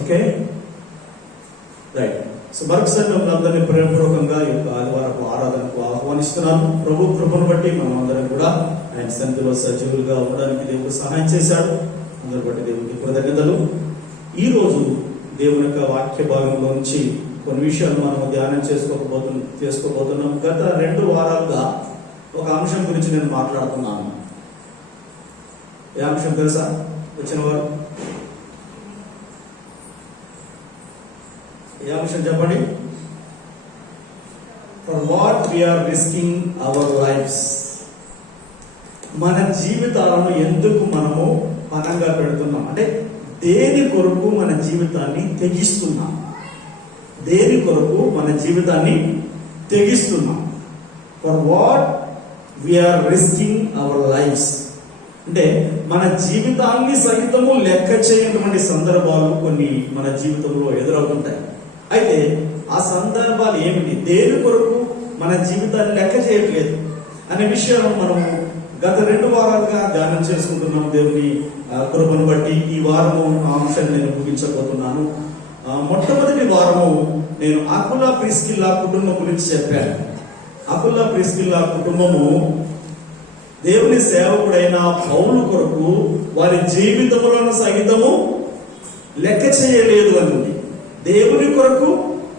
Okay, right. So మరొకసారి మిమ్మల్ని అందరినీ ప్రేమపూర్వకంగా ఈ యొక్క ఆదివారపు ఆరాధనకు ఆహ్వానిస్తున్నాను. ప్రభు కృపను బట్టి మనం అందరం కూడా ఆయన సన్నిధిలో సజీవులుగా ఉండడానికి దేవుడు సహాయం చేశాడు. అందరి బట్టి దేవుడికి కృతజ్ఞతలు. ఈ రోజు దేవుని యొక్క వాక్య భాగంలో నుంచి కొన్ని విషయాలు మనం ధ్యానం చేసుకోబోతున్నాం. గత 2 వారాలుగా ఒక అంశం గురించి నేను మాట్లాడుతున్నాను. ఏ అంశం తెలుసా? వచ్చిన వారు ఏ అంశం చెప్పండి? For what we are risking our lives. మన జీవితాలను ఎందుకు మనము పణంగా పెడుతున్నాం, అంటే దేని కొరకు మన జీవితాన్ని తెగిస్తున్నాం, దేని కొరకు మన జీవితాన్ని తెగిస్తున్నాం. For what we are risking our lives అంటే మన జీవితాన్ని సహితము లెక్క చేయనటువంటి సందర్భాలు కొన్ని మన జీవితంలో ఎదురవుతుంటాయి. అయితే ఆ సందర్భాలు ఏమిటి, దేని కొరకు మన జీవితాన్ని లెక్క చేయట్లేదు అనే విషయాలను మనము గత 2 వారాలుగా ధ్యానం చేసుకుంటున్నాం. దేవుని కృపను బట్టి ఈ వారము ఆ అంశాన్ని నేను ముగించబోతున్నాను. మొట్టమొదటి వారము నేను అకులా ప్రిస్కిల్లా కుటుంబం గురించి చెప్పాను. అకులా ప్రిస్కిల్లా కుటుంబము దేవుని సేవకుడైన పౌలు కొరకు వారి జీవితములను సహితము లెక్క చేయలేదు అని. దేవుని కొరకు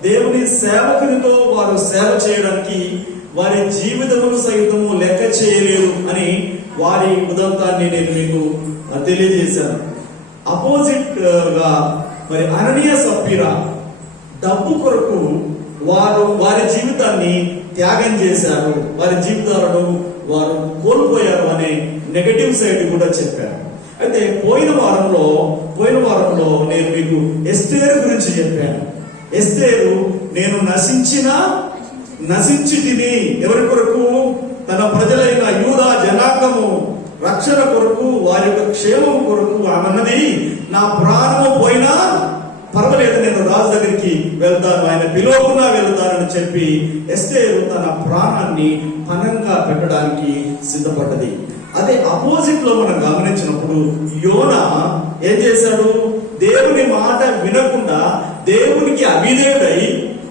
దేవుని సేవకునితో వారు సేవ చేయడానికి వారి జీవితమును సహితము లెక్క చేయలేదు అని వారి ఉదంతాన్ని నేను మీకు తెలియజేశాను. అపోజిట్ గా మరి అననీయ సప్పీరా డబ్బు కొరకు వారి జీవితాన్ని త్యాగం చేశారు, వారి జీవితాలను వారు కోల్పోయారు అనే నెగటివ్ సైడ్ కూడా చెప్పారు. అయితే పోయిన వారంలో నేను మీకు ఎస్తేరు గురించి చెప్పాను. ఎస్తేరు నేను నశించి తిని ఎవరి కొరకు? తన ప్రజలైన యూదా జనాంగము రక్షణ కొరకు, వారి యొక్క క్షేమం కొరకు ఆమెన్నది నా ప్రాణము పోయినా పర్వాలేదు, నేను రాజు దగ్గరికి వెళ్తాను, ఆయన పిలువకున్నా వెళ్తానని చెప్పి ఎస్తేరు తన ప్రాణాన్ని పణంగా పెట్టడానికి సిద్ధపడ్డది. అదే అపోజిట్ లో మనం గమనించినప్పుడు యోనా ఏం చేశాడు? దేవుని మాట వినకుండా దేవునికి అవిధేయుడై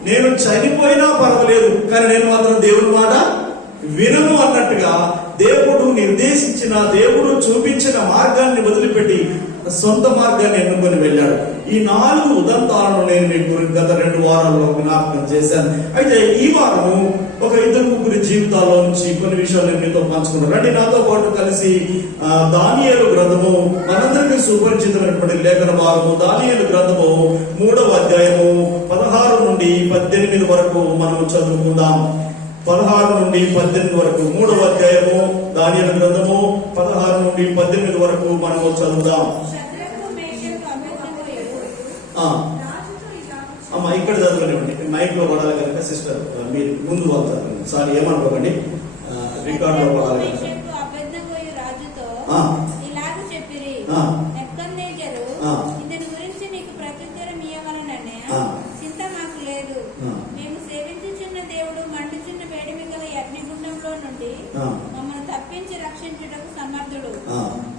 నేను చనిపోయినా పర్వాలేదు కానీ నేను మాత్రం దేవుని మాట వినను అన్నట్టుగా దేవుడు నిర్దేశించిన, దేవుడు చూపించిన మార్గాన్ని వదిలిపెట్టి సొంత మార్గాన్ని ఎన్నుకొని వెళ్ళాడు. ఈ 4 ఉదంతాలను నేను మీకు గత 2 వారాల్లో జ్ఞాపకం చేశాను. అయితే ఈ వారము ఒక 2-3 జీవితాల్లో నుంచి కొన్ని విషయాలు నేను మీతో పంచుకున్నాను. రండి నాతో పాటు కలిసి దానియేలు గ్రంథము, మనందరికీ సుపరిచితమైనటువంటి లేఖన భాగము దానియేలు గ్రంథము 3వ అధ్యాయము 16 నుండి 18 వరకు మనము చదువుకుందాం. 16 నుండి 18 వరకు 3వ అధ్యాయము దానియేలు గ్రంథము 16 నుండి 18 వరకు మనము చదువుదాం. అమ్మా ఇక్కడ చదవనివ్వండి, మైక్ లో పడాలి కనుక సిస్టర్ మీరు ముందు చదవండి. సారీ ఏమనుకోకండి, రికార్డ్ లో పడాలి కనుక. మమ్మల్ని తప్పించి రక్షించుటకు సమర్థుడు,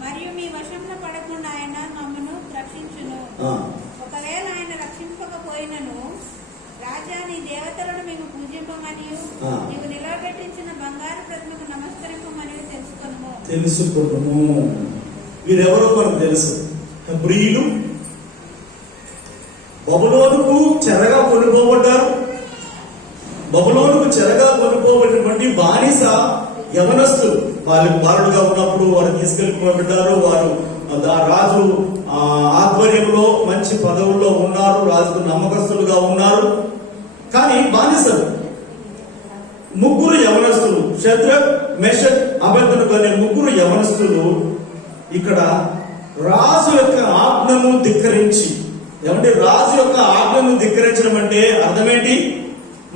మరియు మీ వశంలో పడకుండా ఆయన మమ్మను రక్షించును. ఒకవేళ ఆయన రక్షింపకపోయినను రాజా నీ దేవతలను మేము పూజింపమని నీకు నిలబెట్టించిన బంగారు ప్రతిమకు నమస్కరింపమని తెలుసుకును. వీరెవరో మనకు తెలుసు. హెబ్రీయులు బబులోనుకు చెరగా కొనుక్కోబడ్డారు. బబులోనుకు చెరగా కొనుక్కోబడినటువంటి బానిస యవనస్తులు. వాళ్ళు బాలుడుగా ఉన్నప్పుడు వారు తీసుకెళ్ళిపోబడ్డారు. వారు రాజు ఆధ్వర్యంలో మంచి పదవుల్లో ఉన్నారు, రాజుకు నమ్మకస్తులుగా ఉన్నారు. కానీ బానిసలు 3 యవనస్తులు, షద్రక్, మెషక్, అబేద్నెగో అనే 3 యవనస్తులు ఇక్కడ రాజు యొక్క ఆజ్ఞను ధిక్కరించి, ఏమంటే రాజు యొక్క ఆజ్ఞను ధిక్కరించడం అంటే అర్థమేంటి?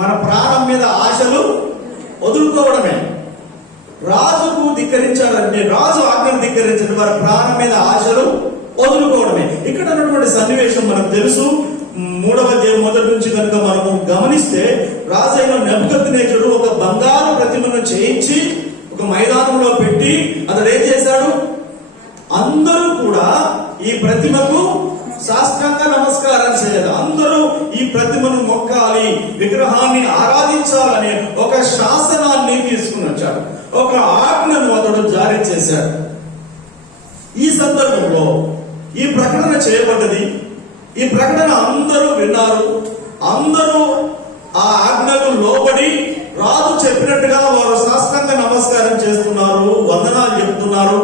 మన ప్రాణం మీద ఆశలు వదులుకోవడమే. రాజుకు ధిక్కరించాలంటే, రాజు ఆజ్ఞను ధిక్కరించడం, వారి ప్రాణం మీద ఆశలు వదులుకోవడమే. ఇక్కడ ఉన్నటువంటి సన్నివేశం మనకు తెలుసు. 3వ అధ్యాయం మొదటి నుంచి కనుక మనము గమనిస్తే, రాజైన నెబుకద్నెజరు ఒక బంగారు ప్రతిమను చేయించి ఒక మైదానంలో పెట్టి అతడు ఏం చేశాడు? అందరూ కూడా ఈ ప్రతిమకు సాష్టాంగ నమస్కారం ప్రతిమను మొక్కాలి, విగ్రహాన్ని ఆరాధించాలనే ఒక శాసనాన్ని తీసుకుని వచ్చాడు, ఒక ఆజ్ఞను అతడు జారీ చేశాడు. ఈ సందర్భంలో ఈ ప్రకటన చేయబడ్డది. ఈ ప్రకటన అందరూ విన్నారు. అందరూ ఆ ఆజ్ఞకు లోబడి రాజు చెప్పినట్టుగా వారు సాష్టాంగ నమస్కారం చేస్తున్నారు, వందనాలు చెప్తున్నారు.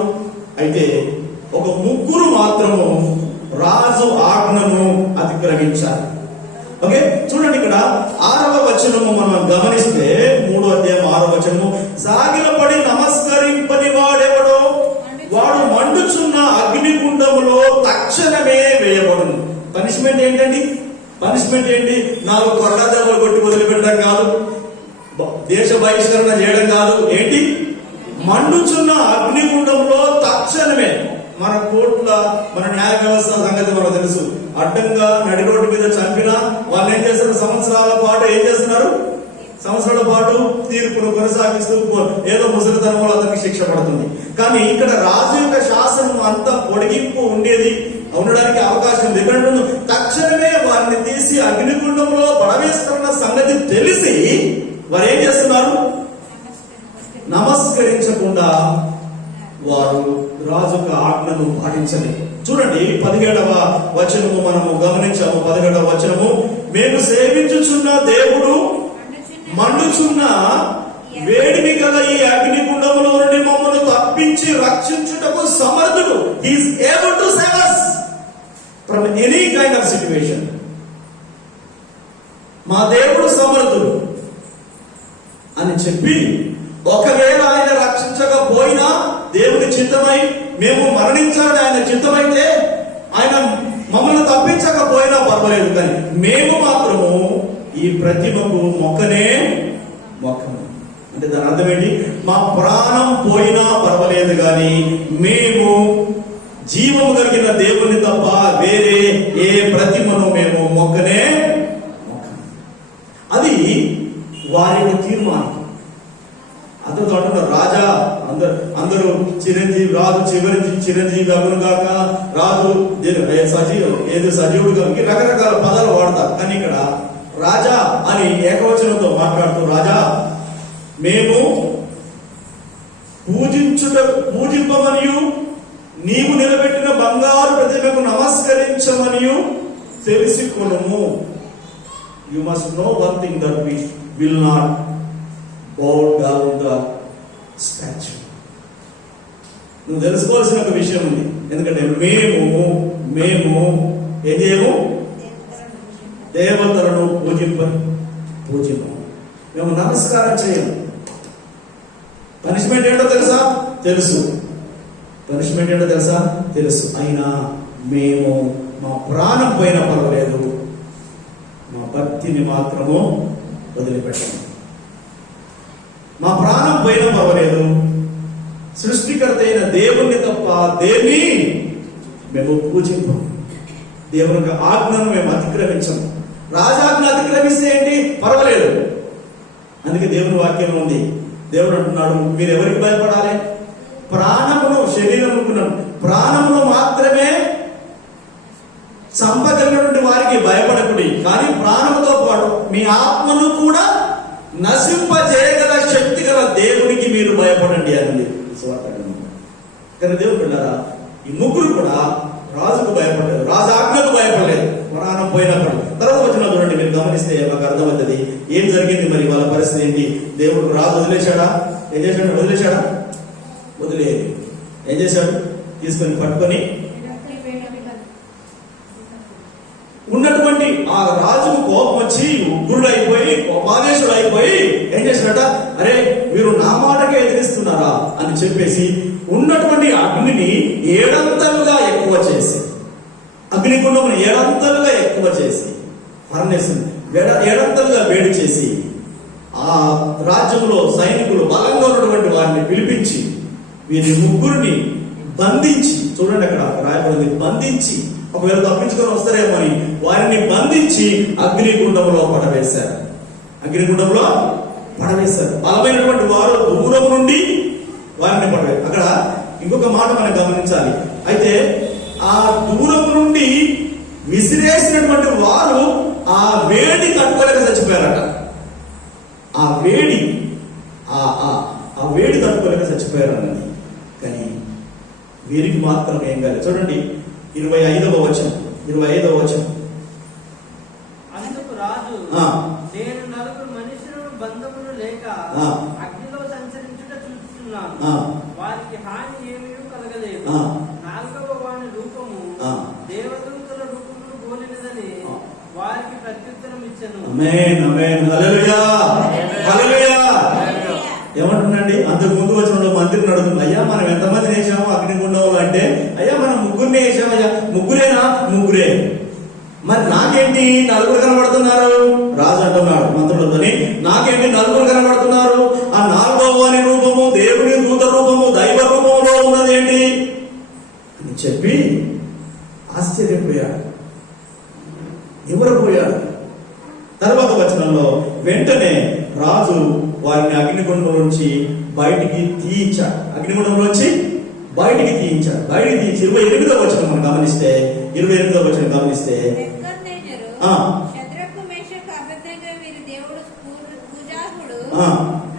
అయితే ఒక ముగ్గురు మాత్రము రాజు ఆజ్ఞను అతిక్రమించారు. ఓకే, చూడండి ఇక్కడ 6వ వచనము మనం గమనిస్తే, 3వ అధ్యాయం 6వ వచనము, సాగిలపడి నమస్కరింపని వాడెవడో వాడు మండుచున్న అగ్నిగుండములో తక్షణమే వేయబడును. పనిష్మెంట్ ఏంటండి? పనిష్మెంట్ ఏంటి? 4 కొరడా దెబ్బలు కొట్టి వదిలిపెట్టడం కాదు, దేశ బహిష్కరణ చేయడం కాదు. ఏంటి? మండుచున్న అగ్నిగుండంలో తక్షణమే. మన కోర్టుల, మన న్యాయ వ్యవస్థ సంగతి మనకు తెలుసు. అడ్డంగా నడి రోడ్డు మీద చంపినా వాళ్ళు ఏం చేస్తారు? సంవత్సరాల పాటు ఏం చేస్తున్నారు? సంవత్సరాల పాటు తీర్పును కొనసాగిస్తూ ఏదో ముసలితనంలో అతనికి శిక్ష పడుతుంది. కానీ ఇక్కడ రాజు యొక్క శాసనం అంత పొడిగింపు ఉండేది, ఉండడానికి అవకాశం ఉంది. ఇక్కడ తక్షణమే వారిని తీసి అగ్నిగుండంలో పడవేస్తున్న సంగతి తెలిసి వారు ఏం చేస్తున్నారు? నమస్కరించకుండా వారు రాజు యొక్క ఆజ్ఞను పాటించలేదు. చూడండి 17వ వచనము మనము గమనించాము. 17వ వచనము, మేము సేవించుచున్న దేవుడు మండుచున్న వేడిమి గల ఈ అగ్నిగుండములో నుండి మమ్మల్ని తప్పించి రక్షించుటకు సమర్థుడు. He is able to save us from any kind of situation. మా దేవుడు సమర్థుడు అని చెప్పి, ఒకవేళ ఆయన రక్షించకపోయినా దేవుని చిత్తమై మేము మరణించాలని ఆయన చిత్తమైతే, ఆయన మమ్మల్ని తప్పించకపోయినా పర్వాలేదు, కానీ మేము మాత్రము ఈ ప్రతిమకు మొక్కనే మొక్కము. అంటే దాని అర్థం ఏంటి? మా ప్రాణం పోయినా పర్వాలేదు, కానీ మేము జీవము కలిగిన దేవుని తప్ప వేరే ఏ ప్రతిమను మేము మొక్కనే మొక్కము. అది వారి తీర్మానం. అందరితో అంటున్నారు, రాజా అందరూ చిరంజీవి, రాజు చిరంజీవి అగును గాక, రాజు సజీవుడు గారికి రకరకాల పదాలు వాడతారు. కానీ ఇక్కడ రాజా అని ఏకవచనంతో మాట్లాడుతూ, రాజా మేము పూజింపమనియు నీవు నిలబెట్టిన బంగారు ప్రతిమకు నమస్కరించమనియు తెలుసుకొనుము. You must know one thing, that we will not bow down the statue. నువ్వు తెలుసుకోవాల్సిన ఒక విషయం ఉంది. ఎందుకంటే మేము ఏం చేయము? దేవతలను పూజింపము, మేము నమస్కారం చేయము. పనిష్మెంట్ ఏంటో తెలుసా? తెలుసు. పనిష్మెంట్ ఏంటో తెలుసా? తెలుసు. అయినా మేము మా ప్రాణం పోయినా పర్వాలేదు, మా భక్తిని మాత్రము వదిలిపెట్టము. మా ప్రాణం పోయినా పర్వాలేదు, సృష్టికర్త అయిన దేవుణ్ణి తప్ప దేన్ని మేము పూజింపము. దేవుని యొక్క ఆజ్ఞను మేము అతిక్రమించము. రాజాజ్ఞ అతిక్రమిస్తే ఏంటి? పర్వాలేదు. అందుకే దేవుని వాక్యం ఉంది. దేవుడు అంటున్నాడు, మీరు ఎవరికి భయపడాలి? ప్రాణమును, శరీరమును, ప్రాణమును మాత్రమే సంపదటువంటి వారికి భయపడకుడి, కానీ ప్రాణముతో పాటు మీ ఆత్మను కూడా నశింపజేయగల శక్తి గల దేవునికి మీరు భయపడండి అని కానీ దేవుడు పిల్లరా, ఈ ముగ్గురు కూడా రాజుకు భయపడలేదు, రాజు ఆజ్ఞకు భయపడలేదు, ప్రాణం పోయినప్పుడు. తర్వాత వచ్చిన చూడండి, మీరు గమనిస్తే మాకు అర్థమవుతుంది ఏం జరిగింది. మరి వాళ్ళ పరిస్థితి ఏంటి? దేవుడు రాజు వదిలేశాడా? ఏం చేశాడు? వదిలేశాడా? వదిలేదు. ఏం చేశాడు? తీసుకొని పట్టుకొని ఉన్నటువంటి ఆ రాజుకు కోపం వచ్చి ఉగ్రుడు అయిపోయి, కోపావేశుడు అయిపోయి ఏం చేశాడట? అరే వీరు నా మాటకే ఎదిరిస్తున్నారా అని చెప్పేసి ఉన్నటువంటి అగ్నిని 7 అంతలుగా ఎక్కువ చేసి, అగ్నిగుండమును 7 అంతలుగా ఎక్కువ చేసి, ఫర్నెస్ 7 అంతలుగా వేడి చేసి, ఆ రాజ్యంలో సైనికులు బలంగా ఉన్నటువంటి వారిని పిలిపించి వీరి ముగ్గురిని బంధించి, చూడండి అక్కడ రాయబడింది బంధించి, ఒకవేళ తప్పించుకొని వస్తారేమో అని వారిని బంధించి అగ్నిగుండంలో పడవేశారు. అగ్నిగుండంలో పడవేశారు. బలమైనటువంటి వారు దూరం నుండి వారిని పడవేశారు. అక్కడ ఇంకొక మాట మనం గమనించాలి. అయితే ఆ దూరం నుండి విసిరేసినటువంటి వారు ఆ ఆ వేడి తట్టుకోలేక చచ్చిపోయారట. ఆ వేడి ఆ వేడి తట్టుకోలేక చచ్చిపోయారు అన్నది. కానీ వీరికి మాత్రం ఏం కాలేదు. చూడండి 25వ వచనం. అందుకు రాజు, నేను నలుగురు మనుషులను బంధములు లేక అగ్నిలో సంచరించుట చూస్తున్నాను, వారికి హాని ఏమీ కలగలేదు. నాలుగవ వాని రూపము దేవదూతల రూపమును పోలినదని వారికి ప్రత్యుత్తరం ఇచ్చెను. ఆమేన్, ఆమేన్, హల్లెలూయా, హల్లెలూయా. ఏమంటుందండి? అంతకు ముందు వచ్చిన మంత్రిని అడుగుతుంది, అయ్యా మనం ఎంతమంది వేసాము అగ్నిగుండంలో అంటే, అయ్యా మనం ముగ్గురిని వేసామయ్యా. ముగ్గురేనా? ముగ్గురే. మరి నాకేంటి నలుగురు కనబడుతున్నారు? రాజు అంటున్నాడు మంత్రులతోని, నాకేంటి నలుగురు కనబడుతున్నారు? ఆ 4వ వాని రూపము దేవుని దూత రూపము దైవ రూపంలో ఉన్నదేంటి అని చెప్పి ఆశ్చర్యపోయాడు, నివ్వరపోయాడు. తర్వాత వచనంలో వెంటనే రాజు వారిని అగ్నిగుండం నుంచి బయటికి తీయించాడు. అగ్నిగుండంలోంచి బయటికి తీయించాడు. బయటికి తీయించి 28వ వచనం మనం గమనిస్తే, 28వ వచనం గమనిస్తే, షద్రకు మేషకు అబేద్నెగో వీరి దేవుడు పూజాకుడు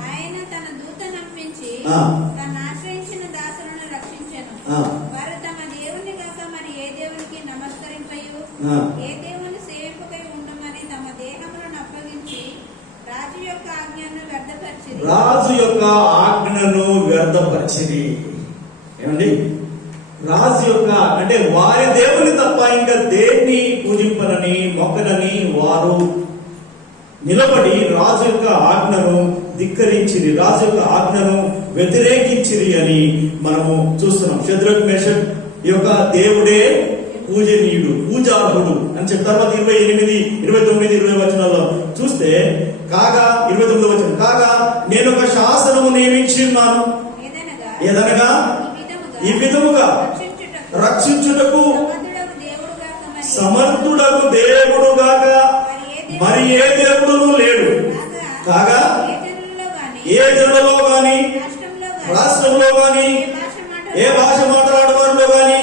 ఆయన తన దూత నంపించి తన ఆశ్రయించిన దాసులను రక్షించెను. వారు తమ దేవుని కాక మరి ఏ దేవునికి నమస్కరింపయు ఏ దేవుని సేవకుకై ఉండమని తమ దేహములను అప్పగించి రాజు యొక్క ఆజ్ఞను వ్యర్థపరిచిరి. ఏమండి? రాజు యొక్క అంటే వారి దేవుని తప్ప ఇంకా దేన్ని పూజింపనని మొక్కనని వారు నిలబడి రాజు యొక్క ఆజ్ఞను ధిక్కరించిరి, రాజు యొక్క ఆజ్ఞను వ్యతిరేకించిరి అని మనము చూస్తున్నాం. షద్రక్ మేషక్ యొక్క దేవుడే పూజనీయుడు, పూజార్హుడు అని చెప్తారు. 28, 29, 20 వచనాల్లో చూస్తే, కాగా 29వ వచనం, కాగా నేను ఒక శాసనము నియమించి ఉన్నాను, ఏదనగా ఈ విధముగా రక్షించుటకు సమర్థుడకు దేవుడు గాక మరి ఏ దేవుడును లేడు. కాగా ఏ జనులలో గాని రాష్ట్రంలో గాని ఏ భాష మాట్లాడేవారిలో గాని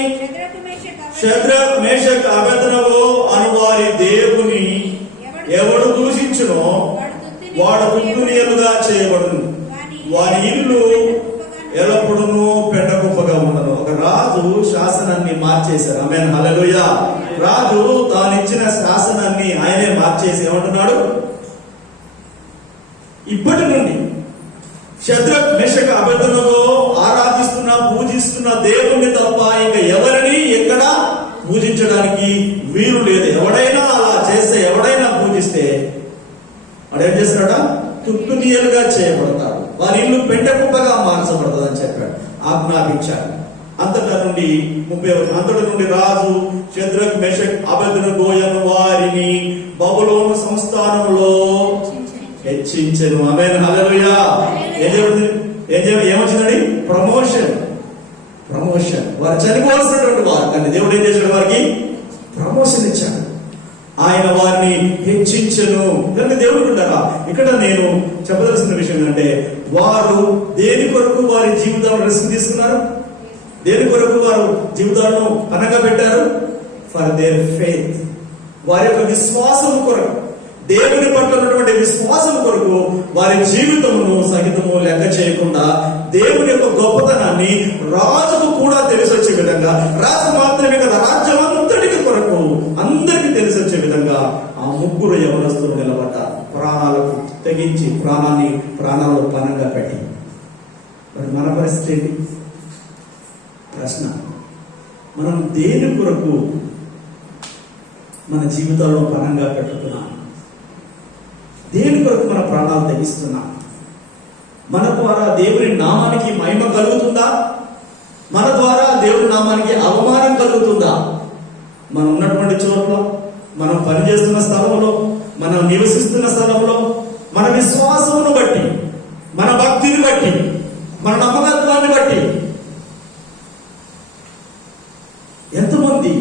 షద్రక్ మేషక్ అబేద్నెగో అను వారి దేవుని ఎవడు దూషించునో వాడు తుత్తునియలుగా చేయబడును, వారి ఇల్లు ఎల్లప్పుడూ పెంట కుప్పగా ఉండను. ఒక రాజు శాసనాన్ని మార్చేశారు. ఆమేన్, హల్లెలూయా. రాజు తానిచ్చిన శాసనాన్ని ఆయనే మార్చేసి ఏమంటున్నాడు? ఇప్పటి నుండి షద్రక్ మేషక్ అబేద్నెగో ఆరాధిస్తున్న పూజిస్తున్న దేవుణ్ణి తప్ప ఇంకా ఎవరిని ఎక్కడ పూజించడానికి వీలు లేదు. ఎవడైనా అలా చేస్తే, ఎవడైనా పూజిస్తే వాడేం చేస్తాడ? తుత్తునియలుగా చేయబడతాడు, వారి ఇల్లు పెంట కుప్పగా మార్చబడుతుంది అని చెప్పాడు, ఆజ్ఞాపించాడు. అంతటా నుండి 30 అంతటి నుండి రాజు షద్రక్ మేషక్ అబేద్నెగో వారిని బబులోను సంస్థానంలో హెచ్చించెను. ఆమేన్, హల్లెలూయా. ఏమొచ్చిందండి? ప్రమోషన్. వారు చనిపోవాల్సినటువంటి వారు, కానీ దేవుడు ఏం చేశాడు? వారికి ప్రమోషన్ ఇచ్చాడు. ఆయన వారిని హెచ్చించెను. కనుక దేవుడు ఉంటారా? ఇక్కడ నేను చెప్పదలసిన విషయం ఏంటంటే, వారు దేని కొరకు వారి జీవితాలను రిస్క్ తీసుకున్నారు? దేని కొరకు వారు జీవితాలను పనంగా పెట్టారు? For their faith. వారి యొక్క విశ్వాసం కొరకు, దేవుని పట్ల ఉన్నటువంటి విశ్వాసం కొరకు వారి జీవితమును సహితము లెక్క చేయకుండా దేవుని యొక్క గొప్పతనాన్ని రాజుకు కూడా తెలిసొచ్చే విధంగా, రాజు మాత్రమే కదా రాజ్యం అంతటికి కొరకు అందరికీ తెలిసొచ్చే విధంగా ఆ ముగ్గురు యవనస్తులు నిలబడ్డారు, ప్రాణాలకు తెగించి ప్రాణాలను పనంగా పెట్టి. మరి మన పరిస్థితి ఏంటి? ప్రశ్న. మనం దేని కొరకు మన జీవితాలను పనంగా పెట్టుకున్నాం? దేని కొరకు మన ప్రాణాలు తెగిస్తున్నాం? మన ద్వారా దేవుని నామానికి మహిమ కలుగుతుందా? మన ద్వారా దేవుని నామానికి అవమానం కలుగుతుందా? మనం ఉన్నటువంటి చోట్ల, మనం పనిచేస్తున్న స్థలంలో, మనం నివసిస్తున్న స్థలంలో, మన విశ్వాసమును బట్టి, మన భక్తిని బట్టి, మన నమ్మకత్వాన్ని బట్టి ఎంతమంది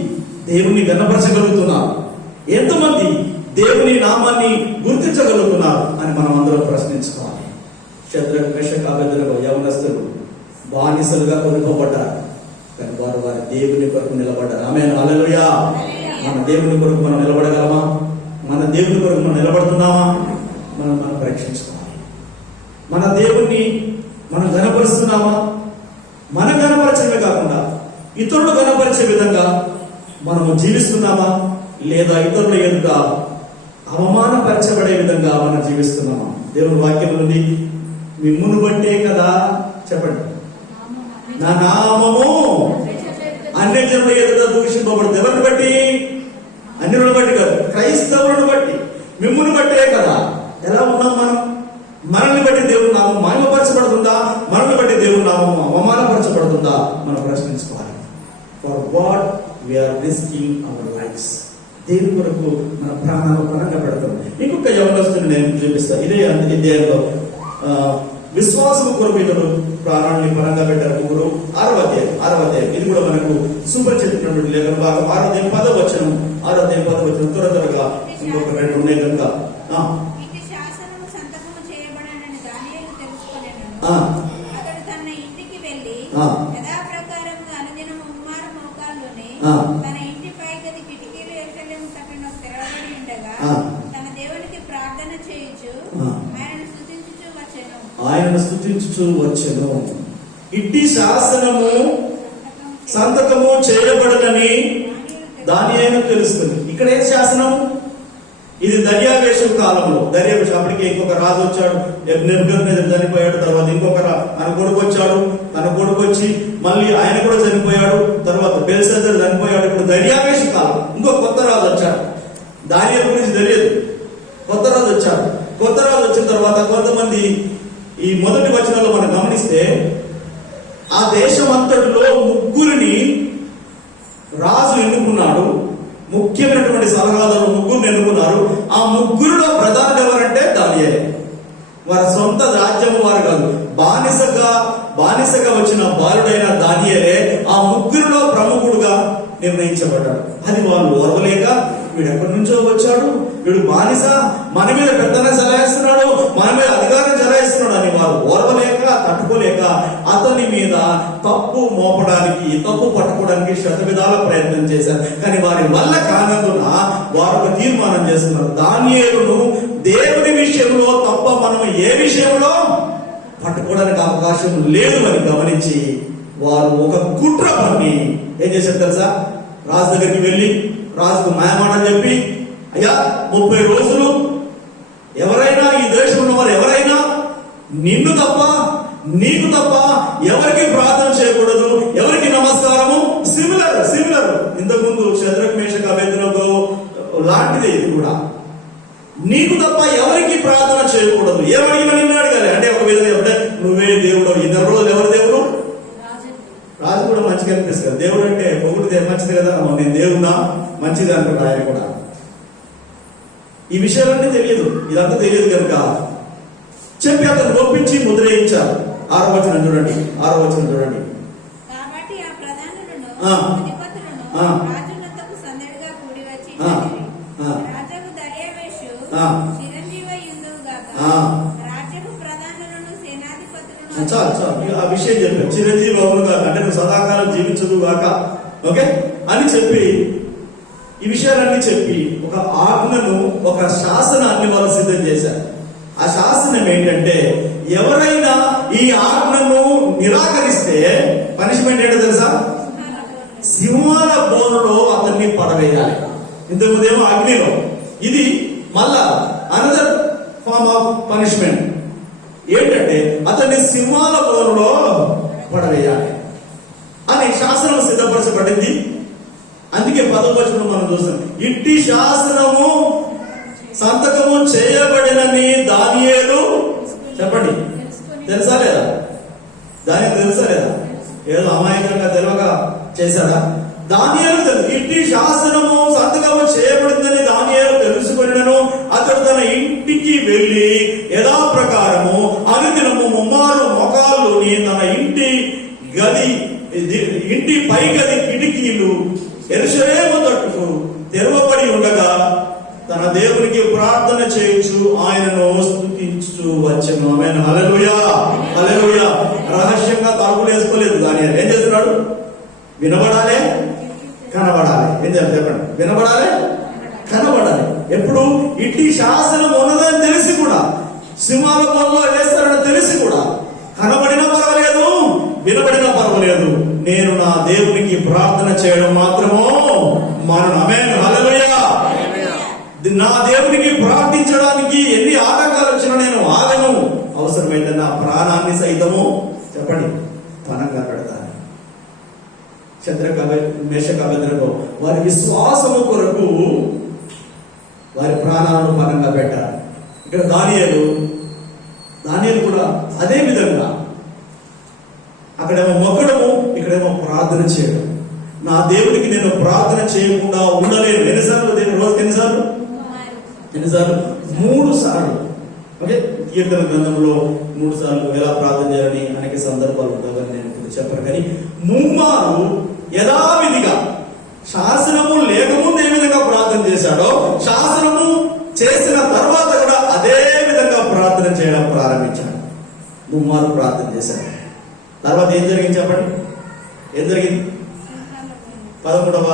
దేవుని గణపరచగలుగుతున్నారు? ఎంతమంది దేవుని నామాన్ని గుర్తించగలుగుతున్నారు అని మనం అందరం ప్రశ్నించుకోవాలి. షద్రక్ మేషక్ అబేద్నెగో యవనస్తులు బానిసలుగా కొనుక్కోబడ్డారు, కానీ వారి దేవుని కొరకు నిలబడ్డారు. ఆమేన్, హల్లెలూయా. మన దేవుని కొరకు మనం నిలబడగలమా? మన దేవుని కొరకు మనం నిలబడుతున్నామా? మనం పరీక్షించుకోవాలి. మన దేవుణ్ణి మనం గణపరుస్తున్నామా? మన గణపరచడమే కాకుండా ఇతరులు గణపరిచే విధంగా మనము జీవిస్తున్నామా? లేదా ఇతరుల ఎదుట అవమానపరచబడే విధంగా మనం జీవిస్తున్నామా? దేవుని వాక్యం ఉంది, మిమ్మును బట్టే కదా, చెప్పండి, నా నామము అన్య జనుల ఎదుట దూషింపబడుతుంది. ఎవరిని బట్టి? అన్యులను బట్టి కాదు, క్రైస్తవులను బట్టి, మిమ్మును బట్టే కదా. ఎలా ఉన్నాం మనం? మనల్ని బట్టి దేవుని నామం మహిమపరచబడుతుందా? మనల్ని బట్టి దేవుని నామం అవమానపరచబడుతుందా? మనం ప్రశ్నించుకోవాలి. For what we are risking our lives. దేవుని కొరకు మన ప్రాణాలు పరంగా పెడతాం. ఇంకొక యవనస్తుని నేను చూపిస్తాను. ఇదే అధ్యాయంలో విశ్వాసము కొరకు ఇతడు ప్రాణాన్ని పరంగా పెట్టారు. ముగ్గురు. 6వ అధ్యాయం ఇది కూడా మనకు సుపరిచితమైనటువంటి లేఖన భాగం. 6వ అధ్యాయం 10వ వచనం. 6వ అధ్యాయం 10వ వచనం త్వరగా ఇంకొక 2 ఉన్నాయి కనుక అతడు తన ఇంటికి వెళ్ళి యథాప్రకారముగా అనుదినము ఉమ్మారు మోకాళ్ళుని తన ఇంటి పైగది కిటికీలు యెరూషలేము తట్టున తెరవబడి ఉండగా తన దేవునికి ప్రార్థన చేయుచు ఆయనను స్తుతించుచు వచ్చెను. ఇట్టి శాసనము సంతకము చేయబడదని దానియేలు తెలుస్తుంది. ఇక్కడ ఏ శాసనం? ఇది దర్యావేషం కాలంలో. దర్యావేషం అప్పటికి ఇంకొక రాజు వచ్చాడు, నెబుకద్నెజర్ చనిపోయాడు. తర్వాత ఇంకొక తన కొడుకు వచ్చాడు. తన కొడుకు వచ్చి మళ్ళీ ఆయన కూడా చనిపోయాడు. తర్వాత బెల్షస్సర్ చనిపోయాడు. ఇప్పుడు దర్యావేష కాలం. ఇంకో కొత్త రాజు వచ్చాడు. దానియేలు గురించి తెలియదు. కొత్త రాజు వచ్చాడు. కొత్త రాజు వచ్చిన తర్వాత కొంతమంది ఈ మొదటి వచనంలో మనం గమనిస్తే ఆ దేశం అంతటిలో ముగ్గురిని రాజు ఎన్నుకున్నాడు. ముఖ్యమైనటువంటి సలహాదారు ముగ్గురు ఎన్నుకున్నారు. ఆ ముగ్గురులో ప్రధానులు ఎవరంటే దానియేలే. వారి సొంత రాజ్యం వారు కాదు, బానిసగా వచ్చిన బాలుడైన దానియేలే ఆ ముగ్గురులో ప్రముఖుడుగా నిర్ణయించబడ్డాడు. అది వాళ్ళు ఓర్వలేక, వీడు ఎక్కడి నుంచో వచ్చాడు, వీడు బానిస, మన మీద పెద్దనే చలాయిస్తున్నాడు, మన మీద అధికారం చలాయిస్తున్నాడు అని వారు ఓర్వలేక, తట్టుకోలేక అతని మీద తప్పు మోపడానికి, తప్పు పట్టుకోవడానికి శతవిధాల ప్రయత్నం చేశారు. కానీ వారి వల్ల కానందున వారు ఒక తీర్మానం చేస్తున్నారు, దానియేలును దేవుని విషయంలో తప్ప మనం ఏ విషయంలో పట్టుకోవడానికి అవకాశం లేదు అని గమనించి వారు ఒక కుట్ర పన్ని ఏం చేశారు తెలుసా? రాజు దగ్గరికి వెళ్ళి రాజుకు మాయమాటలు చెప్పి, అయ్యా 30 రోజులు ఎవరైనా ఈ దేశంలో వారు ఎవరైనా నిన్ను తప్ప, నీకు తప్ప ఎవరికి ప్రార్థన చేయకూడదు, ఎవరికి నమస్కారము. సిమిలర్ ఇంతకుముందు శద్రక్ మేషక్ అబేద్నెగో లాంటిదే ఇది కూడా. నీకు తప్ప ఎవరికి ప్రార్థన చేయకూడదు. ఏమడిగినా నిన్ను అడగాలి. అంటే ఒక విధంగా అంటే నువ్వే దేవుడు. ఈ 4 రోజులు ఎవరు దేవుడు? రాజు కూడా మంచిగా అనిపిస్తుంది. దేవుడు అంటే పొగుడితే మంచిది కదా, నేను దేవుడా మంచిది అంటాడు ఆయన కూడా. ఈ విషయాలన్నీ తెలియదు, ఇదంతా తెలియదు కనుక చెప్పి అతను ఒప్పించి ముద్ర వేయించారు. 6వ వచనం చూడండి. కాబట్టి ఆ ప్రధానులను అధిపతులను రాజునొద్దకు సందడిగా కూడి వచ్చి రాజుకు దర్యావేషు చిరంజీవి యుందువు గాక, రాజ్యపు ప్రధానులను సేనాధిపతులను. చాలు ఆ విషయం చెప్పారు. చిరంజీవి అవును కాక, అంటే నువ్వు సదాకాలం జీవించదు గాక, ఓకే అని చెప్పి ఈ విషయాలన్నీ చెప్పి ఒక ఆజ్ఞను, ఒక శాసనాన్ని వాళ్ళు సిద్ధం చేశారు. ఆ శాసనం ఏంటంటే ఎవరైనా ఈ ఆజ్ఞను నిరాకరిస్తే పనిష్మెంట్ ఏంటో తెలుసా? సింహాల బోనులో అతన్ని పడవేయాలి. ఇంతకుముందేమో అగ్నిలో, ఇది మళ్ళా అనదర్ ఫార్మ్ ఆఫ్ పనిష్మెంట్. ఏంటంటే అతన్ని సింహాల బోనులో పడవేయాలి అని శాసనం సిద్ధపరచబడింది. అందుకే 10వ వచనం మనం చూస్తాం, ఇట్టి శాసనము సంతకము చేయబడినని దానియేలు. చెప్పండి, తెలుసా లేదా? దానికి తెలుసా లేదా? ఏదో అమాయకంగా తెలియక చేశాడా? దానియేలు తెలుసు. ఇట్టి శాసనము సంతకము చేయబడిందని దానియేలు తెలుసుకొనినను అతడు తన ఇంటికి వెళ్లి యథాప్రకారము అనుదినము ముమ్మారు మొకాల్లోని తన ఇంటి పైగది కిటికీలు యెరూషలేము తట్టుకు తెరవబడి ఉండగా తన దేవునికి ప్రార్థన చేయొచ్చు, ఆయనను స్తుతించుచు వచ్చెను. ఆమేన్. హల్లెలూయా, హల్లెలూయా. రహస్యంగా తలుపులు వేసుకోలేదు. దానియేలు ఏం చేస్తున్నాడు? వినబడాలి, కనబడాలి. ఏం చేయాలి చెప్పండి? వినబడాలి, కనబడాలి. ఎప్పుడు? ఇట్టి శాసనం ఉన్నదని తెలిసి కూడా, సింహాల పొలంలో వేస్తారని తెలిసి కూడా, కనబడినా పర్వాలేదు, వినబడినా పర్వాలేదు, నేను నా దేవునికి ప్రార్థన చేయడం మాత్రమో మనం. ఆమేన్, హల్లెలూయా. నా దేవునికి ప్రార్థించడానికి ఎన్ని ఆటంకాలు వచ్చినా నేను ఆగను. అవసరమైతే నా ప్రాణాన్ని సైతము చెప్పండి పనంగా పెడతాను. శద్రక మేషక అబేద్నెగో వారి విశ్వాసము కొరకు వారి ప్రాణాలను పనంగా పెట్టారు. ఇక్కడ దానియేలు కూడా అదే విధంగా అక్కడేమో మొక్కడము, ఇక్కడేమో ప్రార్థన చేయడం. నా దేవుడికి నేను ప్రార్థన చేయకుండా ఉండలేను. ఎన్నిసార్లు దేవుని రోజుకి ఎన్నిసార్లు? 3 సార్లు. ఓకే, కీర్తన గ్రంథంలో 3 సార్లు ఎలా ప్రార్థన చేయాలని అనేక సందర్భాలు ఉంటాయని నేను ఇప్పుడు చెప్పను. కానీ ముమ్మారు యథావిధిగా శాసనము లేకముందు ఏ విధంగా ప్రార్థన చేశాడో, శాసనము చేసిన తర్వాత కూడా అదే విధంగా ప్రార్థన చేయడం ప్రారంభించాడు. ముమ్మారు ప్రార్థన చేశాడు. తర్వాత ఏం జరిగింది చెప్పండి? ఏం జరిగింది? 11వ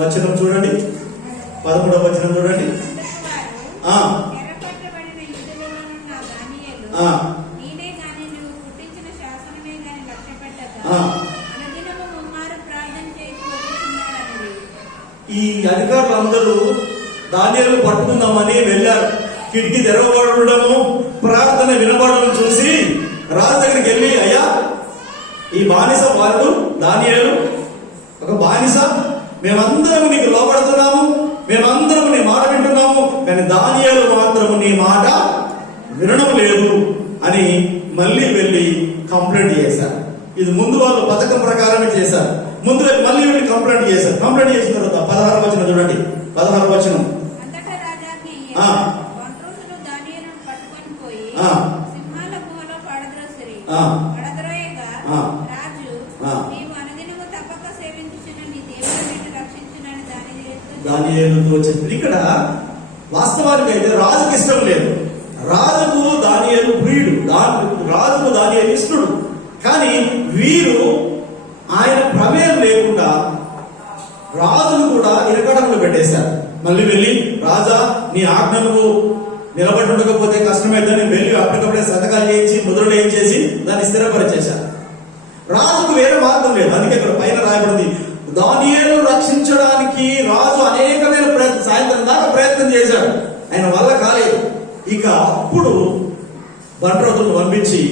వచనం చూడండి. 11వ వచనం చూడండి. ఈ అధికారులందరూ దానియేలు పట్టుకుందామని వెళ్ళారు. కిటికీ తెరవబడము, ప్రార్థన వినబడడం చూసి రాజు దగ్గరికి వెళ్ళి, అయ్యా, ఈ బానిస వాడు దానియేలు ఒక బానిస, మేమందరం నీకు లోపడుతున్నాము, మేమందరం నీ మాట వింటున్నాము, కానీ దానియేలు మాత్రము నీ మాట వినడం లేదు అని మళ్ళీ వెళ్ళి కంప్లైంట్ చేశారు. ఇది ముందు వాళ్ళు పథకం ప్రకారమే చేశారు. ముందు వెళ్ళి మళ్ళీ వెళ్ళి కంప్లైంట్ చేశారు. కంప్లైంట్ చేసిన తర్వాత 16వ వచనం చూడండి. 16వ వచనం. దానియేలుతో చెప్పి ఇక్కడ వాస్తవానికి అయితే రాజుకి ఇష్టం లేదు. రాజుకు దానియేలు ప్రియుడు, రాజుకు దానియేలు ఇష్టడు. కానీ వీరు ఆయన ప్రమేయం లేకుండా రాజును కూడా ఇరకడంలో పెట్టేశారు. మళ్ళీ వెళ్ళి, రాజా, నీ ఆజ్ఞలు నిలబడి ఉండకపోతే కష్టమైందని వెళ్ళి అప్పటికప్పుడే సంతకాలు చేయించి ముద్రలు చేయించేసి దాన్ని స్థిరపరిచేశారు. రాజుకు వేరే మార్గం లేదు. అందుకే ఇక్కడ పైన రాయబడింది, దానియేలు రక్షించడానికి రాజు అనేకమైన సాయంత్రం దాకా ప్రయత్నం చేశాడు, ఆయన వల్ల కాలేదు. ఇక అప్పుడు బంట్రోతులను పంపించి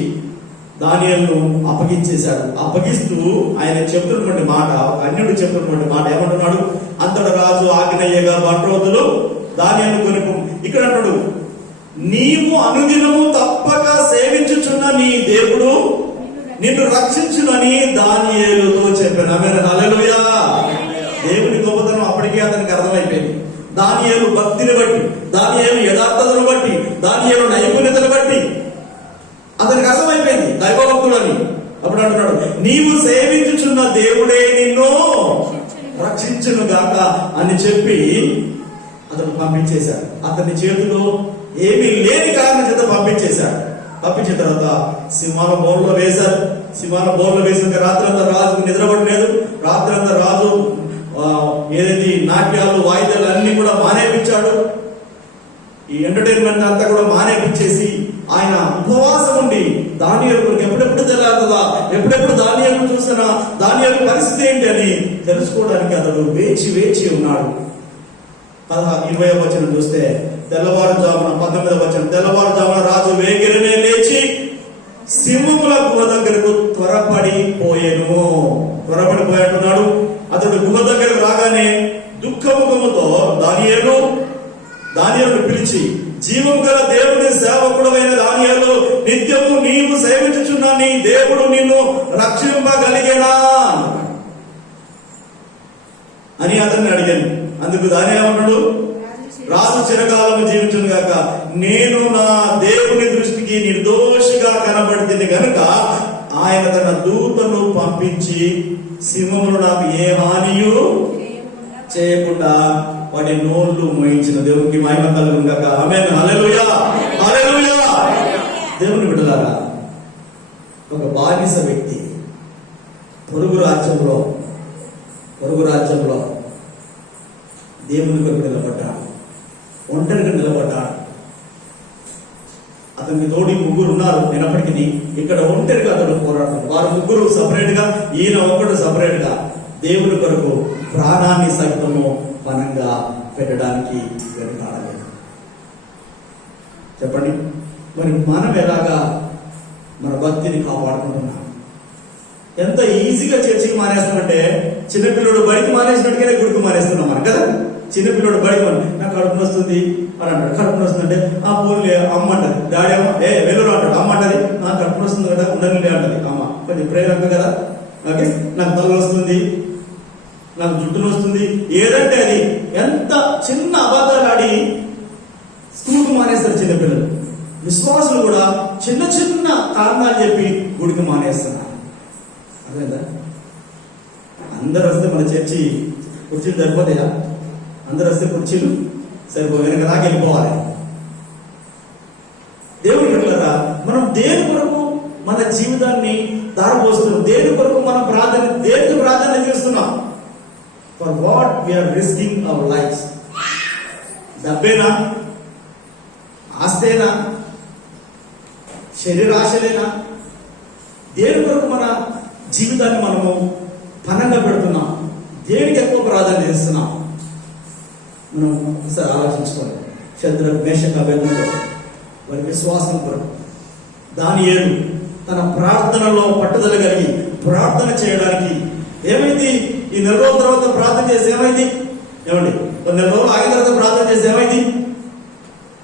దానియేలును అప్పగించేశాడు. అప్పగిస్తూ ఆయన చెప్తున్నటువంటి మాట, అన్యుడు చెప్తున్నటువంటి మాట ఏమంటున్నాడు? అంతటా రాజు ఆజ్ఞయ్యగా బంట్రోతులు దానియేలు కొనుక్కు. ఇక్కడ అంటాడు, నీవు అనుదినము తప్పక సేవించుచున్న నీ దేవుడు నిన్ను రక్షించునని దానియేలుతో చెప్పాను. ఆమేన్, హల్లెలూయా. దేవుని గొప్పతనం అప్పటికే అతనికి అర్థమైపోయింది. దానియేలు భక్తిని బట్టి, దానియేలు యథార్థతను బట్టి, దానియేలు నైపుణ్యతను బట్టి అతనికి అర్థమైపోయింది దైవభక్తుడని. అప్పుడు అంటున్నాడు, నీవు సేవించుచున్న దేవుడే నిన్ను రక్షించును గాక అని చెప్పి అతను పంపించేశాడు. అతని చేతిలో ఏమీ లేని కారణం చేత పంపించేశాడు. పంపించిన తర్వాత సింహాల బోర్లో వేశారు. సింహాల బోర్లో వేసిన రాత్రి అంతా రాజుకు నిద్రపడలేదు. రాత్రి అంతా రాజు ఏదైతే నాట్యాలు, వాయిద్యాలు అన్ని కూడా మానేపించాడు. ఈ ఎంటర్టైన్మెంట్ అంతా కూడా మానేపించేసి ఆయన ఉపవాసం ఉండి దానియేలు ఎప్పుడెప్పుడు తెల్లారుతుందా, ఎప్పుడెప్పుడు దానియేలు చూసినా దానియేలు పరిస్థితి ఏంటి అని తెలుసుకోవడానికి అతడు వేచి ఉన్నాడు. 20వ వచనం చూస్తే, తెల్లవారుజామున 19వ వచనం, తెల్లవారుజామున రాజు వేగిరనే లేచి సింహముల గుహ దగ్గరకు త్వరపడిపోయాడు. అతడు గుహ దగ్గరకు రాగానే దుఃఖముఖముతో దానియేలును పిలిచి, జీవము గల దేవుని సేవకుడమైన దానియేలు, నిత్యము నీవు సేవించుచున్న నీ దేవుడు నిన్ను రక్షింపగలిగేనా అని అతన్ని అడిగాను. అందుకు దానియేలు, రాజు చిరకాలము జీవించును గాక, నేను నా దేవుని దృష్టికి నిర్దోషిగా కనబడింది కనుక ఆయన తన దూతను పంపించి సింహములు నాకు ఏ హానియు చేయకుండా వాటి నోళ్లు మోయించిన. దేవునికి మహిమ కలుగును గాక. ఆమేన్, హల్లెలూయా, హల్లెలూయా. దేవుని బిడ్డలారా, ఒక బానిస వ్యక్తి పొరుగు రాజ్యంలో దేవుని కొరకు నిలబడ్డాడు. ఒంటరిగా నిలబడ్డాడు. అతనికి తోడి ముగ్గురు ఉన్నారు అయినప్పటికీ ఇక్కడ ఒంటరిగా అతడు పోరాడు. వారు ముగ్గురు సపరేట్ గా, ఈయన ఒక్కడు సపరేట్ గా దేవుని కొరకు ప్రాణాన్ని సైతము పనంగా పెట్టడానికి వెనుకాడలేదు. చెప్పండి, మరి మనం ఎలాగా మన భక్తిని కాపాడుకుంటున్నాం? ఎంత ఈజీగా చర్చికి మానేస్తామంటే చిన్నపిల్లడు బయటకు మానేసినట్టుగానే గుడికి మానేస్తున్నాం మనం కదా. చిన్నపిల్లడు బయట నాకు కడుపు నొస్తుంది అని అంటాడు. కడుపు నొస్తుంది అంటే ఆ పోలే అమ్మ అంటది, డాడీ అమ్మ వెలురు అంటాడు. అమ్మ అంటది నాకు కడుపు నొస్తుంది కదా, ఉండని అంటది అమ్మ. కొంచెం ప్రేరక కదా. ఓకే, నాకు తల వస్తుంది, నాకు జుట్టు వస్తుంది, ఏదంటే అది. ఎంత చిన్న అబద్ధాలు ఆడి స్కూల్కి మానేస్తారు చిన్నపిల్లలు. విశ్వాసులు కూడా చిన్న చిన్న కారణాలు చెప్పి గుడికి మానేస్తున్నారు. అర్థమైందా? అందరు వస్తే మన చర్చి కుర్చీలు సరిపోతాయా? అందరు వస్తే కుర్చీలు సరిపో, వెనక దాకా వెళ్ళిపోవాలి. దేవుడు ఎట్లరా మనం దేని కొరకు మన జీవితాన్ని దారిపోస్తున్నాం? దేని కొరకు మనం దేనికి ప్రాధాన్యత ఇస్తున్నాం? For what we are risking our lives? డబ్బేనా? ఆస్తేనా? శరీరాశలేనా? దేని కొరకు మన జీవితాన్ని మనము పనంగా పెడుతున్నాం? దేనికి ఎక్కువ ప్రాధాన్యత ఇస్తున్నాం? మనం ఒకసారి ఆలోచించుకోవాలి. శద్రక్, మేషక్, అబేద్నెగో వారి విశ్వాసం కొరకు, దానియేలు తన ప్రార్థనలో పట్టుదల కలిగి ప్రార్థన చేయడానికి ఏమైంది? ఈ 4 రోజుల తర్వాత ప్రార్థన చేసి ఏమైంది? ఏమండి, 4 రోజులు ఆగిన తర్వాత ప్రార్థన చేసి ఏమైంది?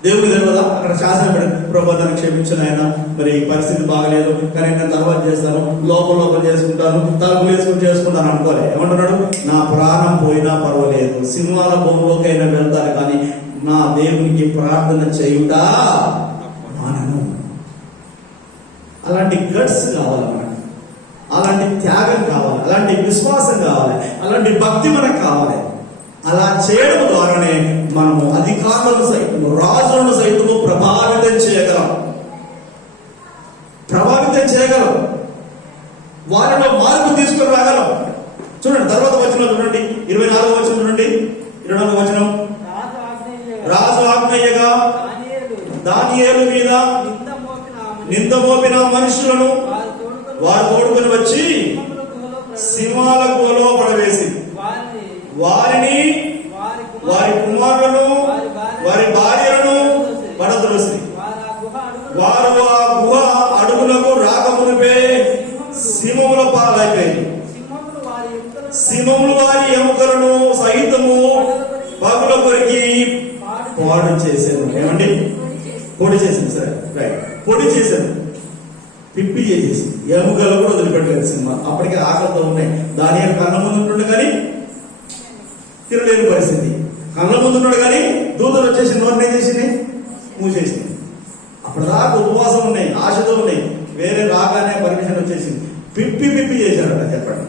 దేవుడు తెలియదా? అక్కడ శాసనం పెడ ప్రభుత్వాన్ని క్షమించిన ఆయన, మరి పరిస్థితి బాగలేదు కానీ నేను తర్వాత చేస్తాను, లోపల చేసుకుంటాను, తలుపులు వేసుకుని చేసుకుంటాను అనుకోలే. ఏమంటున్నాడు? నా ప్రాణం పోయినా పర్వాలేదు, సినిమాల భూమిలోకైనా వెళ్తాను కానీ నా దేవునికి ప్రార్థన చేయుటా మానను. అలాంటి గట్స్ కావాలి మనకు, అలాంటి త్యాగం కావాలి, అలాంటి విశ్వాసం కావాలి, అలాంటి భక్తి మనకు కావాలి. అలా చేయడం ద్వారానే మనము అధికారులను సైతము, రాజులను సైతము ప్రభావితం చేయగలం. వారిలో మార్పు తీసుకుని రాగలం. చూడండి తర్వాత వచనం చూడండి, 24వ వచనం చూడండి. 24వ వచనం, రాజు ఆజ్ఞయ్యగా దానియేలు మీద నింద మోపిన మనుషులను వారు తోడుకొని వచ్చి సింహాల గుహలో పడవేసి వారిని, వారి కుమారులను, వారి భార్యలను పడద్రోసి వారు ఆ గుహ అడుగులకు రాకమునిపే సింహముల పాలైపోయింది. సింహములు వారి ఎముకలను సహితము పగుల కొరికి పాడు చేశాను. ఏమండి? పొడి చేసింది. సరే, రైట్, పొడి చేశాను, పిప్పి చేసేసి ఎముకలు కూడా వదిలిపెట్టలేదు సినిమా. అప్పటికే ఆకలితో ఉన్నాయి. దాని కళ్ళ ముందు ఉంటుండే కానీ తినలేని పరిస్థితి. కళ్ళ ముందు ఉన్నాడు కానీ దూతలు వచ్చేసి నోరు చేసింది, మూసేసింది. అప్పటిదాకా ఉపవాసం ఉన్నాయి, ఆశతో ఉన్నాయి, వేరే రాగానే పర్మిషన్ వచ్చేసింది. పిప్పి చేశాడట. చెప్పండి,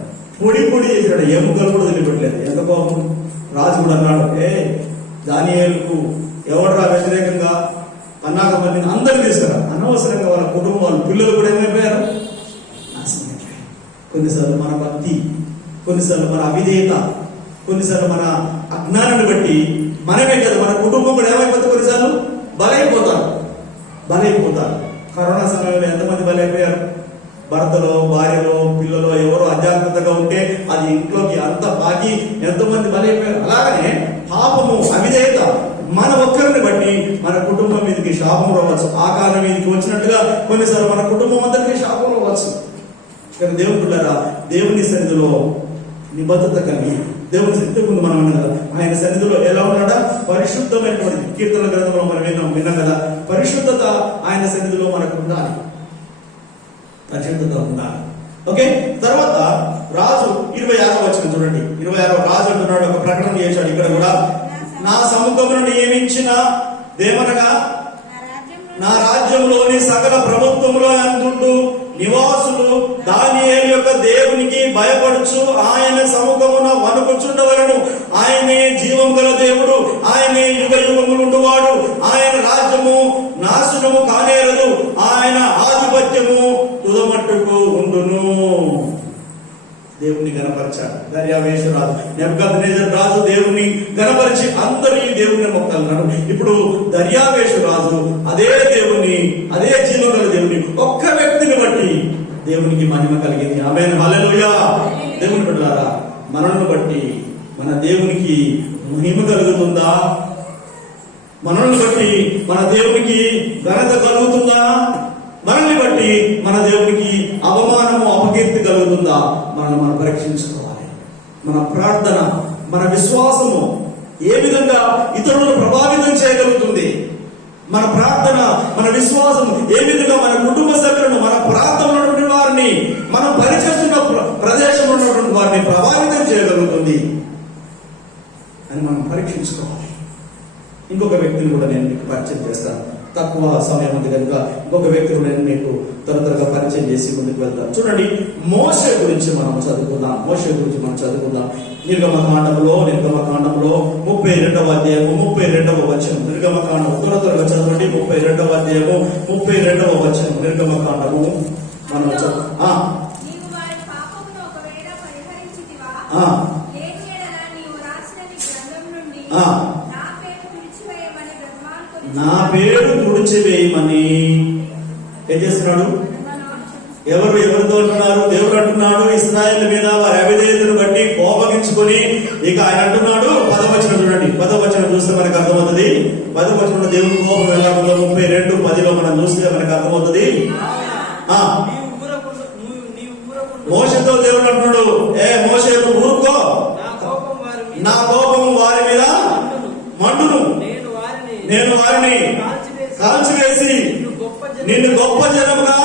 పొడి చేశాడు, ఎముకలు కూడా వదిలిపెట్టలేదు. ఎంత కోపం! రాజు కూడా అన్నాడు, దానియేలుకు ఎవడరా వ్యతిరేకంగా అన్నాక మళ్ళీ అందరినీ తీసుకురా. అనవసరంగా వాళ్ళ కుటుంబాలు, పిల్లలు కూడా ఏమైపోయారు? కొన్నిసార్లు మన భక్తి, కొన్నిసార్లు మన అవిధేయత, కొన్నిసార్లు మన అజ్ఞానాన్ని బట్టి మనమే కదా మన కుటుంబం కూడా ఏమైపోతుంది, కొన్నిసార్లు బలైపోతారు. కరోనా సమయంలో ఎంతమంది బలైపోయారు? భర్తలో, భార్యలో, పిల్లలో ఎవరో అజాగ్రత్తగా ఉంటే అది ఇంట్లోకి అంత బాకి ఎంతమంది బలైపోయారు. అలాగనే పాపము, అవిధేయత మన ఒక్కరిని బట్టి మన కుటుంబం మీదకి శాపం రావచ్చు. ఆకారం మీదకి వచ్చినట్టుగా కొన్నిసార్లు మన కుటుంబం అందరికీ శాపం రావచ్చు. కానీ దేవుడులారా, దేవుని సన్నిధిలో నిబద్ధత కలిగి, దేవుని శక్తి ముందు మనం విన్నాం కదా, ఆయన సన్నిధిలో ఎలా ఉన్నాడా? పరిశుద్ధమైనటువంటి కీర్తన గ్రంథంలో మనం విన్నాం కదా, పరిశుద్ధత ఆయన సన్నిధిలో మనకు ఉండాలి, పరిశుద్ధత ఉండాలి. ఓకే, తర్వాత రాజు 26వ వచనం చూడండి. 26వ రాజు అంటున్నాడు, ఒక ప్రకటన చేశాడు ఇక్కడ కూడా, నా సముఖమును నియమించిన దేవనగా నా రాజ్యంలోని సకల ప్రభుత్వములో అందుంటూ నివాసులు దానియేలు యొక్క దేవునికి భయపడుచు ఆయన సముఖమున వణుకుచుండవలను. ఆయనే జీవం గల దేవుడు, ఆయనే యుగ యుగములుండువాడు. ఆయన రాజ్యము నాశనము కానేరదు, ఆయన ఆధిపత్యము తుదమట్టుకు ఉండును. దేవుని గణపరచాడు. దర్యావేషు రాజు, నెబుకద్నెజరు రాజు దేవుని గణపరిచి అందరూ ఈ దేవుని మొక్కలున్నాడు. ఇప్పుడు దర్యావేషు రాజు అదే దేవుని, అదే జీవగల దేవుని ఒక్క వ్యక్తిని బట్టి దేవునికి మహిమ కలిగింది. ఆమేన్, హల్లెలూయా. దేవుని బిడ్డలారా, మనల్ని బట్టి మన దేవునికి మహిమ కలుగుతుందా? మనల్ని బట్టి మన దేవునికి ఘనత కలుగుతుందా? మనల్ని బట్టి మన దేవునికి అవమానము, అపకీర్తి కలుగుతుందా? మనం పరీక్షించుకోవాలి. మన ప్రార్థన, మన విశ్వాసము ఏ విధంగా ఇతరులను ప్రభావితం చేయగలుగుతుంది? మన ప్రార్థన, మన విశ్వాసం ఏ విధంగా మన కుటుంబ సభ్యులను, మన ప్రాంతంలో ఉన్నటువంటి వారిని, మనం పనిచేస్తున్న ప్రదేశంలో ఉన్నటువంటి వారిని ప్రభావితం చేయగలుగుతుంది అని మనం పరీక్షించుకోవాలి. ఇంకొక వ్యక్తిని కూడా నేను మీకు పరిచయం చేస్తాను. తక్కువ సమయం ఉంది కనుక ఇంకొక వ్యక్తిని నేను మీకు త్వరగా పరిచయం చేసి ముందుకు వెళ్తాను. చూడండి, మోషే గురించి మనం చదువుకుందాం. మోషే గురించి మనం చదువుకుందాం. నిర్గమకాండంలో 32వ అధ్యాయము 32వ వచనం. నిర్గమకాండం త్వరగా చదవండి. 32వ అధ్యాయము 32వ వచనం. నిర్గమకాండము మనం నీవు వారి పాపమును ఒకవేళ పరిహరించితివా, లేని యెడల నీవు రాసిన నీ గ్రంథం నుండి నా పేరు తుడిచివేయమని ఏం చేస్తున్నాడు? ఎవరితో అంటున్నారు? దేవుడు అంటున్నాడు ఇశ్రాయేలు మీద వారి అవిధేయతను బట్టి కోపగించుకొని, ఇక ఆయన అంటున్నాడు 10వ వచనం చూడండి. 10వ వచనం చూస్తే మనకు అర్థమవుతుంది. 10వ వచనంలో దేవుని కోపం ఎలా ఉందో 32:10 మనం చూస్తే మనకు అర్థమవుతుంది. మోషేతో దేవుడు అంటున్నాడు, మోషే నువ్వు ఊరుకో, నా కోపం వారి మీద మండును, నేను వారిని కాల్చివేసి నిన్ను గొప్ప జనముగా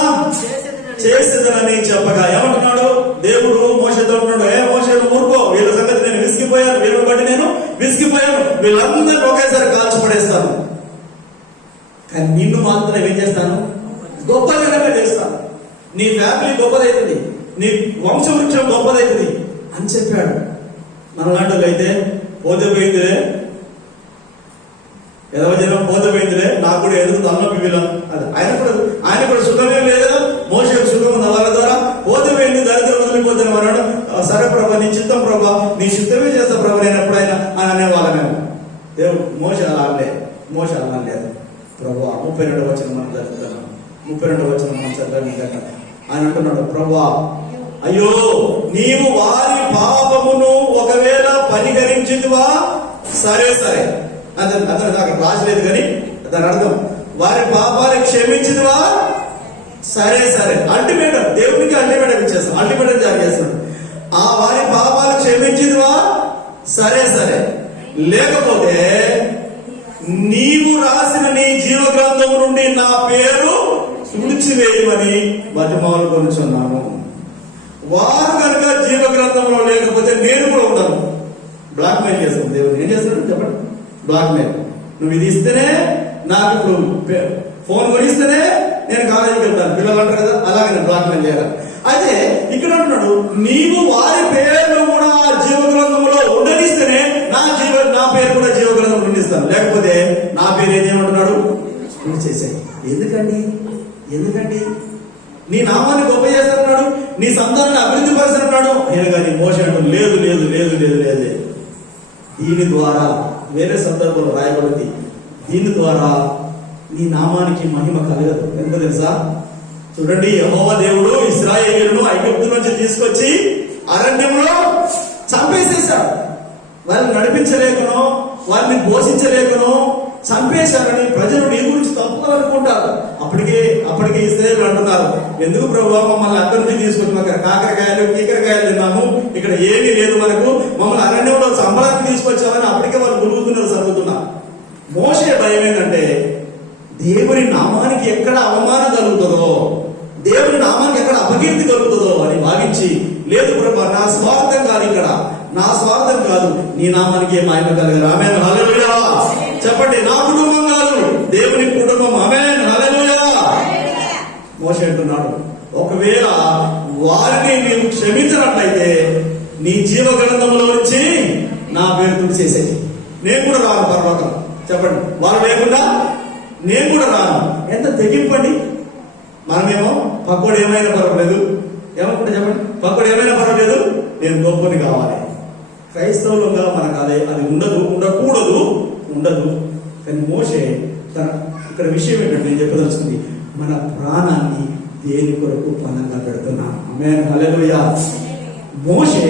చేసేదనని చెప్పగా ఏమంటున్నాడు దేవుడు? మోషేతో అంటున్నాడు, మోషే నువ్వు ఊరుకో, వీళ్ళ సంగతి నేను విసిగిపోయాను, వీళ్ళని బట్టి నేను విసిగిపోయాను, వీళ్ళందరినీ ఒకేసారి కాల్చిపడేస్తాను, కానీ నిన్ను మాత్రం ఏం చేస్తాను? గొప్ప జనంగా చేస్తాను, నీ ఫ్యామిలీ గొప్పదైతుంది, నీ వంశవృక్షం గొప్పదైతుంది అని చెప్పాడు. మనలాంటి అయితే పోతే పోయిందిలే, జనం పోతే పోయిందిలే, నాకు కూడా ఎదురు తలనొప్పి వీళ్ళం, అది ఆయన కూడా సుఖమే లేదు. మోషేకు సుఖం ఉంది, వాళ్ళ ద్వారా పోతే పోయింది, దరిద్రం వదిలిపోతాను అన్నాడు. సరే ప్రభా, నీ చిత్తం ప్రభా, నీ చిత్తమే చేస్తా ప్రభా, నేను ఎప్పుడైనా అని అనేవాళ్ళమేమో. దేవుడు మోషే అలా అనలేదు. ప్రభా 32వ వచనం మనం చదువుతున్నాం. 32వ వచనం మనం చదవడం ఆయన అంటున్నాడు, ప్రభా అయ్యో నీవు వారి పాపమును ఒకవేళ పరిహరించితివా, సరే అతను అక్కడ రాసలేదు కానీ దాని అర్థం వారి పాపాలు క్షమించిదివా, సరే అల్టిమేటం దేవునికి అల్టిమేటం ఇచ్చేస్తాం, అల్టిమేటం జారీ చేస్తాడు. ఆ వారి పాపాలు క్షమించిదివా, సరే లేకపోతే నీవు రాసిన నీ జీవ గ్రంథం నుండి నా పేరు తుడిచివేయమని బతిమాలు కొనుచున్నాను. వారు కనుక జీవ గ్రంథంలో లేకపోతే నేను కూడా ఉంటాను. బ్లాక్ మెయిల్ చేస్తాను దేవుడు. ఏం చేస్తాడు చెప్పండి? Blackmail. నువ్వు ఇది ఇస్తేనే నాకు ఇప్పుడు ఫోన్ కొనిస్తేనే నేను కాలేజీకి వెళ్తాను, పిల్లలు అంటారు కదా, అలాగే నేను బ్లాక్ మెయిల్ చేయాలి. అయితే ఇక్కడ అంటున్నాడు, నీవు వారి పేర్లు కూడా జీవ గ్రంథంలో ఉండనిస్తేనే నా పేరు కూడా జీవ గ్రంథంలో ఉండిస్తాను, లేకపోతే నా పేరు ఏం చేయమంటున్నాడు? చేసాయి. ఎందుకండి నీ నామాన్ని గొప్ప చేస్తానన్నాడు, నీ సంతానాన్ని అభివృద్ధి పరుస్తానన్నాడు. నేను కానీ మోషే అంటూ లేదు. దీని ద్వారా వేరే సందర్భంలో రాయబడింది, దీని ద్వారా నీ నామానికి మహిమ కలగదు. ఎందుకు తెలుసా? చూడండి, యెహోవా దేవుడు ఇశ్రాయేలీయులను ఐగుప్తు నుంచి తీసుకొచ్చి అరణ్యంలో చంపేసేశాడు. వారిని నడిపించలేకనో, వారిని పోషించలేకనో చంపేశారని ప్రజలు నీ గురించి తప్పుగా అనుకుంటారు. అప్పటికే ఇశ్రాయేలు అంటున్నారు, ఎందుకు ప్రభువా మమ్మల్ని అక్కడి నుంచి తీసుకొచ్చి అక్కడ కాకరకాయలు కీకరకాయలు తిన్నాము, ఇక్కడ ఏమీ లేదు, మనకు మమ్మల్ని అరణ్యంలో సంబరాన్ని తీసుకొచ్చామని అప్పటికే వాళ్ళు చదువుతున్నారు. మోషే భయం ఏంటంటే దేవుని నామానికి ఎక్కడ అవమానం కలుగుతుందో, దేవుని నామానికి ఎక్కడ అపకీర్తి కలుగుతుందో అని భావించి, లేదు ప్రభా నా స్వార్థం కాదు, ఇక్కడ నా స్వార్థం కాదు, నీ నామానికి ఏ మహిమ కలగదు. ఆమేన్, హల్లెలూయా. చెప్పండి, నా కుటుంబం కాదు, దేవుని కుటుంబం. ఆమేన్, హల్లెలూయా. మోషే అంటున్నాడు, ఒకవేళ వారిని నీవు క్షమించినట్లయితే నీ జీవ గ్రంథంలో నుంచి నా పేరు తుడిచేసేది, నేను కూడా రాను పర్వతం. చెప్పండి, వారు లేకుండా నేను కూడా రాను. ఎంత తెగింపండి. మనమేమో పక్కోడు ఏమైనా పర్వాలేదు, ఏమనుకుంటే చెప్పండి, పక్కోడు ఏమైనా పర్వాలేదు, నేను గొప్పని కావాలి. క్రైస్తవులుగా మనకు అది ఉండదు. కానీ మోషే ఇక్కడ విషయం ఏంటంటే నేను చెప్పదలుచుకుంది, మన ప్రాణాన్ని దేని కొరకు పణంగా పెడుతున్నాను. ఆమేన్, హల్లెలూయా. మోషే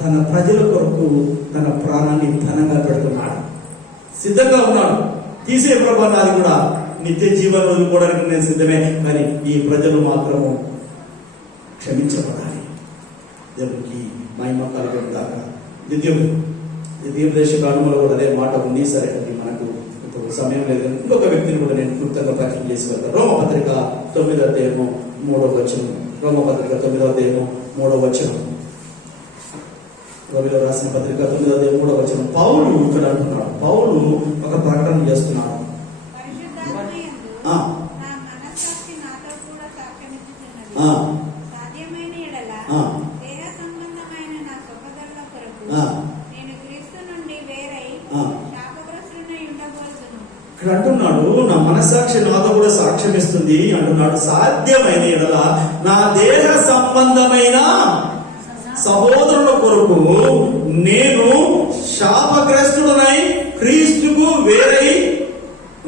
తన ప్రజల కొరకు తన ప్రాణాన్ని ధనంగా పెడుతున్నాడు, సిద్ధంగా ఉన్నాడు. తీసే ప్రభా నాది కూడా నిత్య జీవనం వదులుకోవడానికి నేను సిద్ధమే, కానీ ఈ ప్రజలు మాత్రము క్షమించబడాలి. దేవునికి మహిమ కలుగుతాక. ద్వితీయోపదేశ కాలంలో కూడా అదే మాట ఉంది. సరే, అది మనకు ఇప్పుడు సమయం లేదు. ఇంకొక వ్యక్తిని కూడా నేను క్లుప్తంగా పరిచయం చేసి వెళ్తాను. రోమపత్రిక 9వ అధ్యాయము 3వ వచనం. రోమపత్రిక 9వ అధ్యాయము 3వ వచనం. రోమిలో రాసిన పత్రిక 9వ అధ్యాయం 3వ వచనం. పౌలు ఇక్కడ అంటున్నాడు, పౌలు ఒక ప్రకటన చేస్తున్నాడు. పరిశుద్ధాత్మయందు ఆ. నా మనస్సాక్షి నాతో కూడా సాక్ష్యమిచ్చుచున్నది. ఆ. సాధ్యమైన ఎడల ఆ. దేహ సంబంధమైన నా సహోదరుల కొరకు ఆ. నేను క్రీస్తు నుండి వేరై ఆ. శాపగ్రస్తుడై ఉండబోతును. ఇక్కడ అంటున్నాడు, నా మనస్సాక్షి నాతో కూడా సాక్ష్యం ఇస్తుంది అంటున్నాడు. సాధ్యమైన ఎడల నా దేహ సంబంధమైన సహోదరుల కొరకు నేను శాపగ్రస్తుడనై క్రీస్తుకు వేరై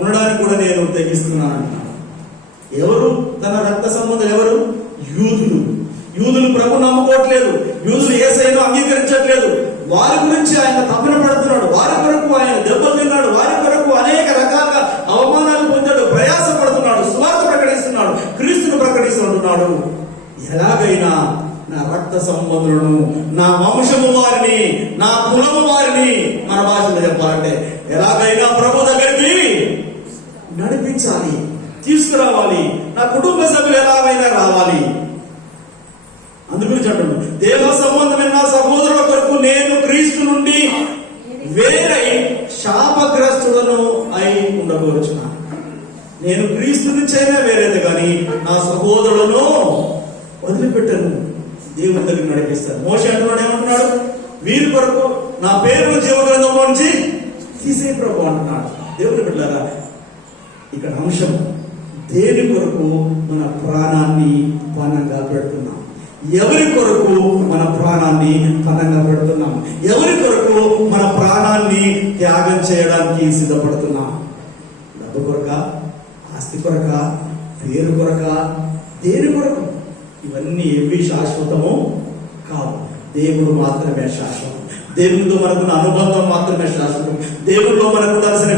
ఉండడానికి కూడా నేను తెగిస్తున్నాను అంటున్నాడు. ఎవరు తన రక్త సంబంధులు? ఎవరు? యూదులు ప్రభు నమ్ముకోవట్లేదు, యూదులు యేసయ్యను అంగీకరించట్లేదు. వారి గురించి ఆయన తపన పడుతున్నాడు, వారి కొరకు ఆయన దెబ్బలు తిన్నాడు, వారి కొరకు అనేక రకాలుగా అవమానాలు పొందాడు, ప్రయాస పడుతున్నాడు, సువార్త ప్రకటిస్తున్నాడు, క్రీస్తును ప్రకటిస్తున్నాడు. ఎలాగైనా నా రక్త సంబంధులను, నా వంశము వారిని, నా కులము వారిని, మన భాషలో చెప్పాలంటే ఎలాగైనా ప్రభు దగ్గరికి నడిపించాలి, తీసుకురావాలి. నా కుటుంబ సభ్యులు ఎలాగైనా రావాలి. అందుగురించి అంటున్నాను, దేవ సంబంధమైన నా సహోదరుల కొరకు నేను క్రీస్తు నుండి వేరై శాపగ్రస్తులను అయి ఉండబోచున్నాను. నేను క్రీస్తు నుంచైనా వేరేది, కానీ నా సహోదరులను వదిలిపెట్టను, దేవుని దగ్గర నడిపిస్తాను. మోషే అంటున్నాడు, ఏమంటున్నాడు? వీరి కొరకు నా పేరు జీవగ్రంథంలో నుంచి తీసే ప్రభు అంటున్నాడు. దేవుని బిడ్డలారా, ఇక్కడ అంశం దేని కొరకు మన ప్రాణాన్ని పణంగా పెడుతున్నాం? ఎవరి కొరకు మన ప్రాణాన్ని పణంగా పెడుతున్నాం? ఎవరి కొరకు మన ప్రాణాన్ని త్యాగం చేయడానికి సిద్ధపడుతున్నాం? డబ్బు కొరక, ఆస్తి కొరక, పేరు కొరక, దేని కొరకు? ఇవన్నీ ఏవి శాశ్వతము కావు. దేవుడు మాత్రమే శాశ్వతం. దేవుడితో మనకున్న అనుబంధం మాత్రమే శాశ్వతం. దేవుడిలో మనకు ఉండాల్సిన